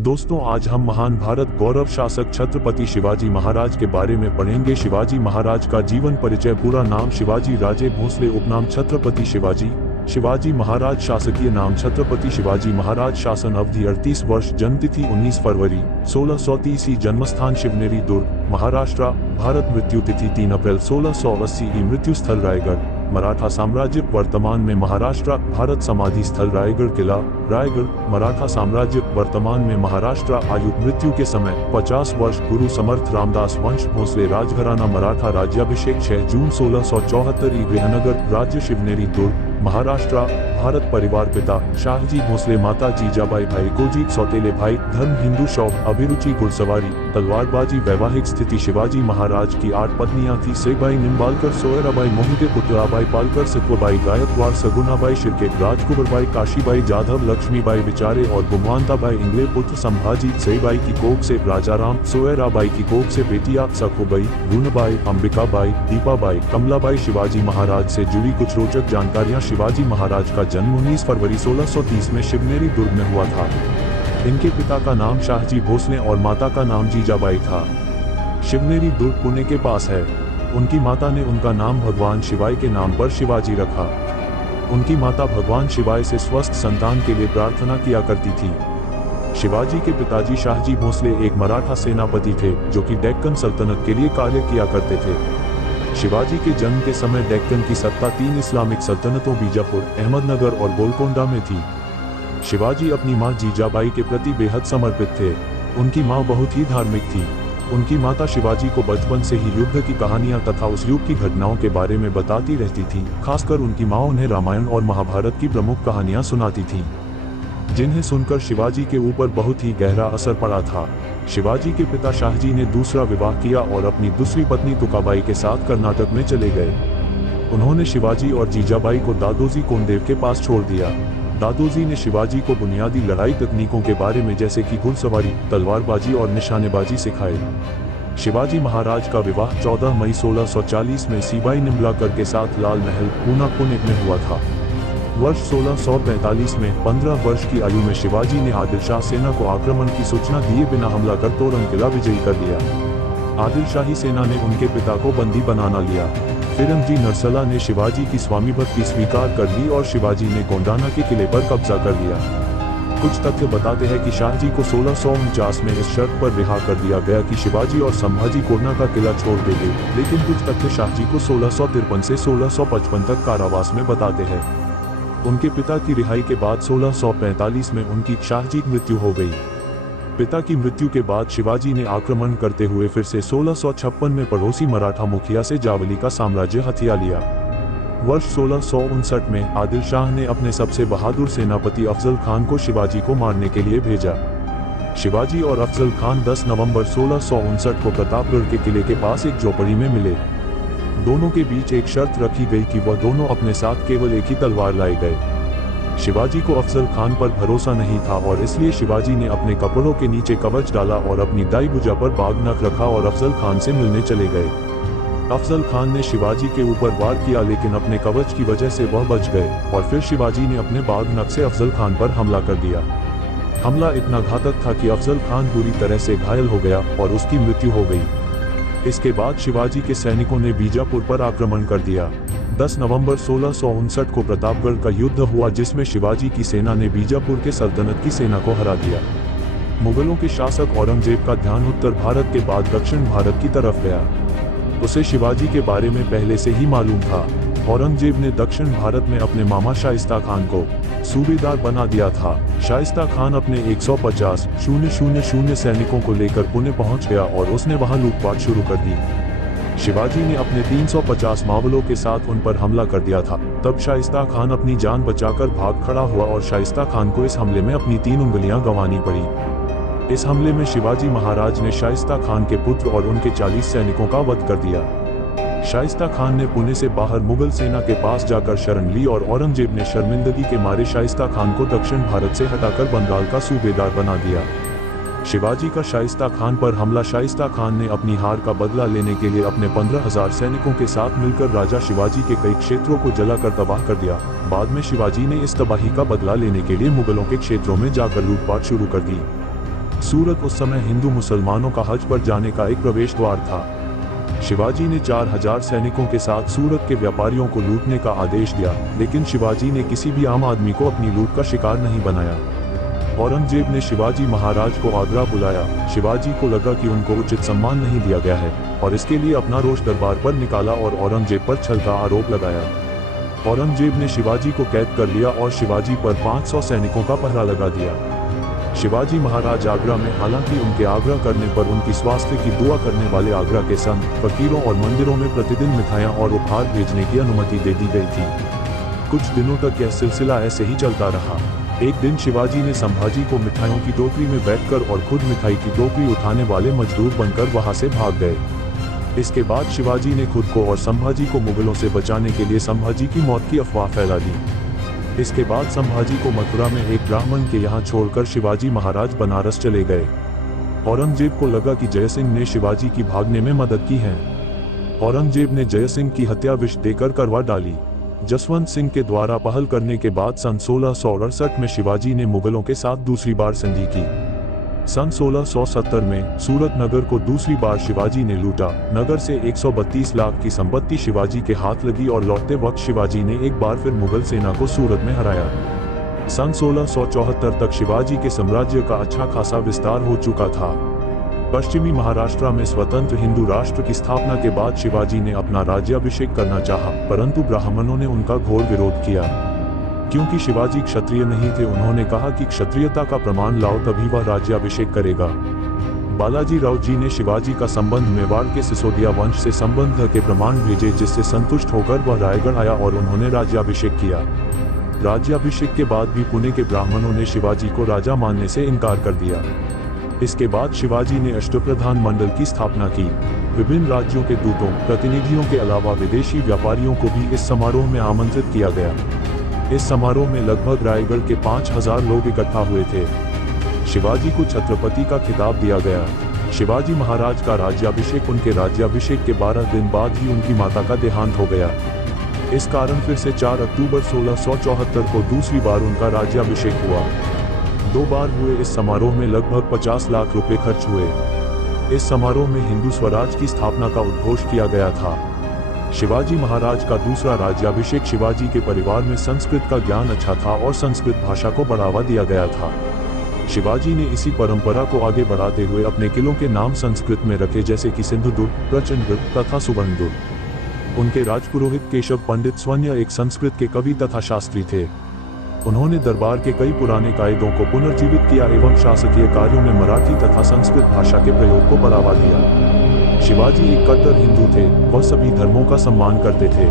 दोस्तों, आज हम महान भारत गौरव शासक छत्रपति शिवाजी महाराज के बारे में पढ़ेंगे। शिवाजी महाराज का जीवन परिचय। पूरा नाम शिवाजी राजे भोसले, उपनाम छत्रपति शिवाजी। शिवाजी महाराज शासकीय नाम छत्रपति शिवाजी महाराज। शासन अवधि 38 वर्ष। जन्मतिथि 19 फरवरी 1630। जन्मस्थान शिवनेरी दुर्ग, महाराष्ट्र, भारत। मृत्यु तिथि 3 अप्रैल 1680। मृत्यु स्थल रायगढ़, मराठा साम्राज्य, वर्तमान में महाराष्ट्र, भारत। समाधि स्थल रायगढ़ किला, रायगढ़, मराठा साम्राज्य, वर्तमान में महाराष्ट्र। आयु मृत्यु के समय 50 वर्ष। गुरु समर्थ रामदास वंश भोसले राजघराना, मराठा। राज्याभिषेक 6 जून 1674। गृहनगर, राज्य शिवनेरी दुर्ग, महाराष्ट्र, भारत। परिवार पिता शाहजी भोसले, माता जीजाबाई। भाई कोजी सौतेले भाई। धर्म हिंदू। शौक अभिरुचि घुड़सवारी, तलवारबाजी। वैवाहिक स्थिति शिवाजी महाराज की 8 पत्नियां थी। सेबाई निम्बालकर, सोयराबाई, मोहिते, पुतलाबाई पालकर, सिद्धबाई गायकवाड़, सगुनाबाई शिर्के, राजकुंवरबाई, काशीबाई जाधव, लक्ष्मीबाई विचारे और गुणवंताबाई इंगले। पुत्र संभाजी सेबाई की कोख से राजाराम, सोयराबाई की कोख से बेटिया सखुबाई, गुणबाई, अंबिकाबाई, दीपाबाई, कमलाबाई। शिवाजी महाराज से जुड़ी कुछ रोचक जानकारियां। शिवाजी महाराज का जन्म 19 फरवरी 1630 में शिवनेरी दुर्ग में हुआ था। इनके पिता का नाम शाहजी भोसले और माता का नाम जीजाबाई था। शिवनेरी दुर्ग पुणे के पास है। उनकी माता ने उनका नाम भगवान शिवाय के नाम पर शिवाजी रखा। उनकी माता भगवान शिवाय से स्वस्थ संतान के लिए प्रार्थना किया करती थी। शिवाजी के पिताजी शाहजी भोसले एक मराठा सेनापति थे जो कि डेक्कन सल्तनत के लिए कार्य किया करते थे। शिवाजी के जन्म के समय डेक्कन की सत्ता 3 इस्लामिक सल्तनतों बीजापुर, अहमदनगर और गोलकोंडा में थी। शिवाजी अपनी मां जीजाबाई के प्रति बेहद समर्पित थे। उनकी मां बहुत ही धार्मिक थी। उनकी माता शिवाजी को बचपन से ही युद्ध की कहानियां तथा उस युग की घटनाओं के बारे में बताती रहती थी। खासकर उनकी मां उन्हें रामायण और महाभारत की प्रमुख कहानियां सुनाती थी, जिन्हें सुनकर शिवाजी के ऊपर बहुत ही गहरा असर पड़ा था। शिवाजी के पिता शाहजी ने दूसरा विवाह किया और अपनी दूसरी पत्नी तुकाबाई के साथ कर्नाटक में चले गए। उन्होंने शिवाजी और जीजाबाई को दादोजी कोंडदेव के पास छोड़ दिया। दादोजी ने शिवाजी को बुनियादी लड़ाई तकनीकों के बारे में जैसे कि घुड़सवारी, तलवारबाजी और निशानेबाजी सिखाए। शिवाजी महाराज का विवाह 14 मई 1640 में सीबाई निम्बलाकर के साथ लाल महल, पुणे में हुआ था। वर्ष 1645 में 15 वर्ष की आयु में शिवाजी ने आदिल शाह सेना को आक्रमण की सूचना दिए बिना हमला कर तोरण किला विजयी कर लिया। आदिल शाही सेना ने उनके पिता को बंदी बनाना लिया। फिरंगी नरसला ने शिवाजी की स्वामिभक्ति स्वीकार कर ली और शिवाजी ने गोंडाना के किले पर कब्जा कर लिया। कुछ तथ्य बताते हैं कि शाहजी को 1649 में इस शर्त पर रिहा कर दिया गया कि शिवाजी और संभाजी कोरना का किला छोड़ देंगे, लेकिन कुछ तथ्य शाहजी को 1653 से 1655 तक कारावास में बताते हैं। उनके पिता की रिहाई के बाद 1645 में उनकी शाहजी की मृत्यु हो गई। पिता की मृत्यु के बाद शिवाजी ने आक्रमण करते हुए फिर से 1656 में पड़ोसी मराठा मुखिया से जावली का साम्राज्य हथिया लिया। वर्ष 1659 में आदिल शाह ने अपने सबसे बहादुर सेनापति अफजल खान को शिवाजी को मारने के लिए भेजा। शिवाजी और अफजल खान 10 नवंबर 1659 को प्रतापगढ़ के किले के पास एक झोपड़ी में मिले। दोनों के बीच एक शर्त रखी गई कि वह दोनों अपने साथ केवल एक ही तलवार लाए गए। शिवाजी को अफजल खान पर भरोसा नहीं था और इसलिए शिवाजी ने अपने कपड़ों के नीचे कवच डाला और अपनी दाई भुजा पर बागनक रखा और अफजल खान से मिलने चले गए। अफजल खान ने शिवाजी के ऊपर वार किया, लेकिन अपने कवच की वजह से वह बच गए और फिर शिवाजी ने अपने बागनक से अफजल खान पर हमला कर दिया। हमला इतना घातक था कि अफजल खान बुरी तरह से घायल हो गया और उसकी मृत्यु हो गई। इसके बाद शिवाजी के सैनिकों ने बीजापुर पर आक्रमण कर दिया। 10 नवंबर 1659 को प्रतापगढ़ का युद्ध हुआ, जिसमें शिवाजी की सेना ने बीजापुर के सल्तनत की सेना को हरा दिया। मुगलों के शासक औरंगजेब का ध्यान उत्तर भारत के बाद दक्षिण भारत की तरफ गया। उसे शिवाजी के बारे में पहले से ही मालूम था। औरंगजेब ने दक्षिण भारत में अपने मामा शाइस्ता खान को सूबेदार बना दिया था। शाइस्ता खान अपने 150,000 सैनिकों को लेकर पुणे पहुंच गया और उसने वहां लूटपाट शुरू कर दी। शिवाजी ने अपने 350 मावलों के साथ उन पर हमला कर दिया था। तब शाइस्ता खान अपनी जान बचाकर भाग खड़ा हुआ और शाइस्ता खान को इस हमले में अपनी 3 उंगलियां गंवानी पड़ी। इस हमले में शिवाजी महाराज ने शाइस्ता खान के पुत्र और उनके 40 सैनिकों का वध कर दिया। शाइस्ता खान ने पुणे से बाहर मुगल सेना के पास जाकर शरण ली और औरंगजेब ने शर्मिंदगी के मारे शाइस्ता खान को दक्षिण भारत से हटाकर बंगाल का सूबेदार बना दिया। शिवाजी का शाइस्ता खान पर हमला। शाइस्ता खान ने अपनी हार का बदला लेने के लिए अपने 15,000 सैनिकों के साथ मिलकर राजा शिवाजी के कई क्षेत्रों को जलाकर तबाह कर दिया। बाद में शिवाजी ने इस तबाही का बदला लेने के लिए मुगलों के क्षेत्रों में जाकर लूटपाट शुरू कर दी। सूरत उस समय हिंदू मुसलमानों का हज पर जाने का एक प्रवेश द्वार था। शिवाजी ने 4000 सैनिकों के साथ सूरत के व्यापारियों को लूटने का आदेश दिया, लेकिन शिवाजी ने किसी भी आम आदमी को अपनी लूट का शिकार नहीं बनाया। औरंगजेब ने शिवाजी महाराज को आगरा बुलाया। शिवाजी को लगा कि उनको उचित सम्मान नहीं दिया गया है और इसके लिए अपना रोष दरबार पर निकाला और औरंगजेब पर छल का आरोप लगाया। औरंगजेब ने शिवाजी को कैद कर लिया और शिवाजी पर 500 सैनिकों का पहरा लगा दिया। शिवाजी महाराज आगरा में, हालांकि उनके आगरा करने पर उनकी स्वास्थ्य की दुआ करने वाले आगरा के संत, फकीरों और मंदिरों में प्रतिदिन मिठाइयाँ और उपहार भेजने की अनुमति दे दी गई थी। कुछ दिनों तक यह सिलसिला ऐसे ही चलता रहा। एक दिन शिवाजी ने संभाजी को मिठाइयों की टोकरी में बैठकर और खुद मिठाई की टोकरी उठाने वाले मजदूर बनकर वहां से भाग गए। इसके बाद शिवाजी ने खुद को और संभाजी को मुगलों से बचाने के लिए संभाजी की मौत की अफवाह फैला दी। इसके बाद संभाजी को मथुरा में एक ब्राह्मण के यहाँ छोड़कर शिवाजी महाराज बनारस चले गए। औरंगजेब को लगा कि जयसिंह ने शिवाजी की भागने में मदद की है। औरंगजेब ने जयसिंह की हत्या विष देकर करवा डाली। जसवंत सिंह के द्वारा पहल करने के बाद सन 1668 में शिवाजी ने मुगलों के साथ दूसरी बार संधि की। सन 1670 में सूरत नगर को दूसरी बार शिवाजी ने लूटा। नगर से 132 लाख की संपत्ति शिवाजी के हाथ लगी और लौटते वक्त शिवाजी ने एक बार फिर मुगल सेना को सूरत में हराया। सन 1674 तक शिवाजी के साम्राज्य का अच्छा खासा विस्तार हो चुका था। पश्चिमी महाराष्ट्र में स्वतंत्र हिंदू राष्ट्र की स्थापना के बाद शिवाजी ने अपना राज्याभिषेक करना चाहा, परंतु ब्राह्मणों ने उनका घोर विरोध किया। क्योंकि शिवाजी क्षत्रिय नहीं थे, उन्होंने कहा कि क्षत्रियता का प्रमाण लाओ तभी वह राज्याभिषेक करेगा। बालाजी राव जी ने शिवाजी का संबंध मेवाड़ के सिसोदिया वंश से संबंध के प्रमाण भेजे, जिससे संतुष्ट होकर वह रायगढ़ आया और उन्होंने राज्याभिषेक किया। राज्याभिषेक के बाद भी पुणे के ब्राह्मणों ने शिवाजी को राजा मानने से इनकार कर दिया। इसके बाद शिवाजी ने अष्टप्रधान मंडल की स्थापना की। विभिन्न राज्यों के दूतों, प्रतिनिधियों के अलावा विदेशी व्यापारियों को भी इस समारोह में आमंत्रित किया गया। इस समारोह में लगभग रायगढ़ के 5000 लोग इकट्ठा हुए थे। शिवाजी को छत्रपति का खिताब दिया गया। शिवाजी महाराज का राज्याभिषेक, उनके राज्याभिषेक के 12 दिन बाद ही उनकी माता का देहांत हो गया। इस कारण फिर से 4 अक्टूबर 1674 को दूसरी बार उनका राज्याभिषेक हुआ। 2 बार हुए इस समारोह में लगभग 50 लाख रुपए खर्च हुए। इस समारोह में हिंदू स्वराज की स्थापना का उद्घोष किया गया था। शिवाजी महाराज का दूसरा राज्याभिषेक, शिवाजी के परिवार में संस्कृत का ज्ञान अच्छा था और संस्कृत भाषा को बढ़ावा दिया गया था। शिवाजी ने इसी परंपरा को आगे बढ़ाते हुए अपने किलों के नाम संस्कृत में रखे, जैसे कि सिंधुदुर्ग, प्रचंडगढ़ तथा सुवर्णदुर्ग। उनके राजपुरोहित केशव पंडित स्वन्य एक संस्कृत के कवि तथा शास्त्री थे। उन्होंने दरबार के कई पुराने कायदों को पुनर्जीवित किया एवं शासकीय कार्यों में मराठी तथा संस्कृत भाषा के प्रयोग को बढ़ावा दिया। शिवाजी एक कट्टर हिंदू थे, वह सभी धर्मों का सम्मान करते थे।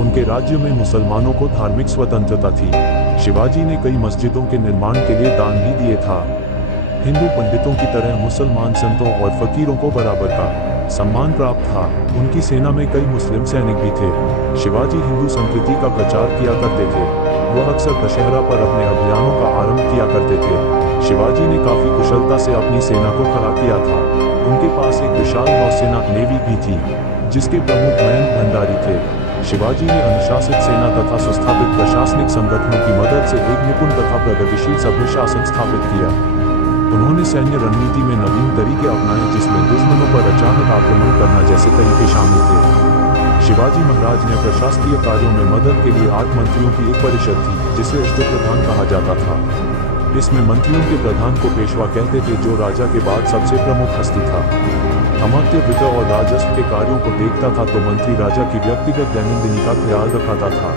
उनके राज्य में मुसलमानों को धार्मिक स्वतंत्रता थी। शिवाजी ने कई मस्जिदों के निर्माण के लिए दान भी दिए था। हिंदू पंडितों की तरह मुसलमान संतों और फकीरों को बराबर का सम्मान प्राप्त था। उनकी सेना में कई मुस्लिम सैनिक भी थे। शिवाजी हिंदू संस्कृति का प्रचार किया करते थे। वह अक्सर दशहरा पर अपने अभियानों का आरंभ किया करते थे। शिवाजी ने काफी कुशलता से अपनी सेना को खड़ा किया था। उनके पास एक विशाल नौसेना नेवी भी थी, जिसके प्रमुख मयंक भंडारी थे। शिवाजी ने अनुशासित सेना तथा सुस्थापित प्रशासनिक संगठनों की मदद से एक निपुण तथा प्रगतिशील सभ्य शासन स्थापित किया। उन्होंने सैन्य रणनीति में नवीन तरीके अपनाए, जिसमें दुश्मनों पर अचानक आक्रमण करना जैसे तरीके शामिल थे। शिवाजी महाराज ने प्रशासकीय कार्यों में मदद के लिए 8 मंत्रियों की एक परिषद थी, जिसे अष्टप्रधान कहा जाता था। इसमें मंत्रियों के प्रधान को पेशवा कहते थे, जो राजा के बाद सबसे प्रमुख हस्ती था। अमात्य वित्त और राजस्व के कार्यों को देखता था, तो मंत्री राजा की व्यक्तिगत दैनंदिनी का ख्याल रखता था।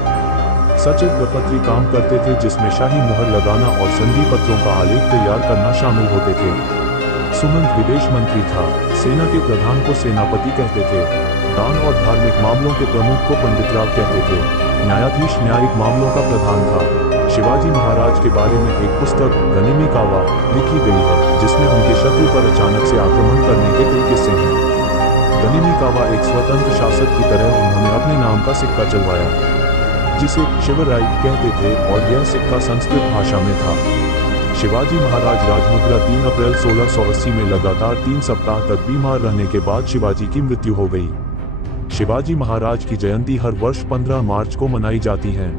सचिव प्रपत्री काम करते थे, जिसमें शाही मुहर लगाना और संधि पत्रों का आलेख तैयार करना शामिल होते थे। सुमंत विदेश मंत्री था। सेना के प्रधान को सेनापति कहते थे। दान और धार्मिक मामलों के प्रमुख को पंडितराव कहते थे। न्यायाधीश न्यायिक मामलों का प्रधान था। शिवाजी महाराज के बारे में एक पुस्तक गनिमी कावा लिखी गई है, जिसमें उनके शत्रु पर अचानक से आक्रमण करने के कई किस्से हैं। गनिमी कावा एक स्वतंत्र शासक की तरह उन्होंने अपने नाम का सिक्का चलवाया, जिसे शिवराय कहते थे, और यह सिक्का संस्कृत भाषा में था। शिवाजी महाराज राजमुद्रा 3 अप्रैल 1680 में लगातार 3 सप्ताह तक बीमार रहने के बाद शिवाजी की मृत्यु हो गई। शिवाजी महाराज की जयंती हर वर्ष 15 मार्च को मनाई जाती है।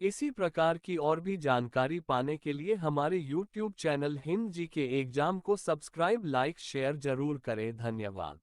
इसी प्रकार की और भी जानकारी पाने के लिए हमारे YouTube चैनल हिंद जी के एग्जाम को सब्सक्राइब लाइक शेयर जरूर करें। धन्यवाद।